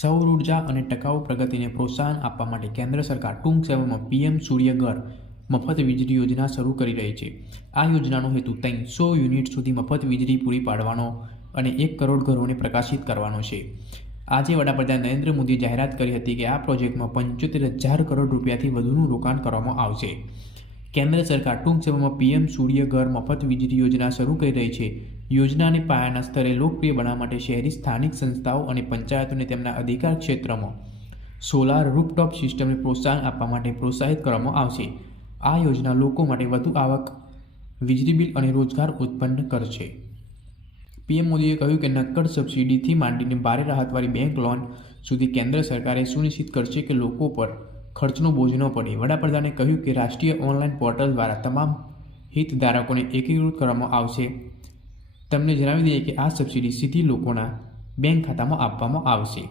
સૌર ઊર્જા અને ટકાઉ પ્રગતિને પ્રોત્સાહન આપવા માટે કેન્દ્ર સરકાર ટૂંક સમયમાં પીએમ સૂર્યઘર મફત વીજળી યોજના શરૂ કરી રહી છે. આ યોજનાનો હેતુ ત્રણસો યુનિટ સુધી મફત વીજળી પૂરી પાડવાનો અને એક કરોડ ઘરોને પ્રકાશિત કરવાનો છે. આજે વડાપ્રધાન નરેન્દ્ર મોદીએ જાહેરાત કરી હતી કે આ પ્રોજેક્ટમાં પંચોતેર હજાર કરોડ રૂપિયાથી વધુનું રોકાણ કરવામાં આવશે. કેન્દ્ર સરકાર ટૂંક સમયમાં પીએમ સૂર્ય ઘર મફત વીજળી યોજના શરૂ કરી રહી છે. યોજનાને પાયાના સ્તરે લોકપ્રિય બનાવવા માટે શહેરી સ્થાનિક સંસ્થાઓ અને પંચાયતોને તેમના અધિકાર ક્ષેત્રમાં સોલાર રૂપટોપ સિસ્ટમને પ્રોત્સાહન આપવા માટે પ્રોત્સાહિત કરવામાં આવશે. આ યોજના લોકો માટે વધુ આવક, વીજળી બિલ અને રોજગાર ઉત્પન્ન કરશે. પીએમ મોદીએ કહ્યું કે નક્કડ સબસિડીથી માંડીને ભારે રાહતવાળી બેંક લોન સુધી કેન્દ્ર સરકારે સુનિશ્ચિત કરશે કે લોકો પર ખર્ચનો બોજ ન પડે. વડાપ્રધાને કહ્યું કે રાષ્ટ્રીય ઓનલાઈન પોર્ટલ દ્વારા તમામ હિતધારકોને એકીકૃત કરવામાં આવશે. તમને જણાવી દઈએ કે આ સબસિડી સીધી લોકોના બેંક ખાતામાં આપવામાં આવશે.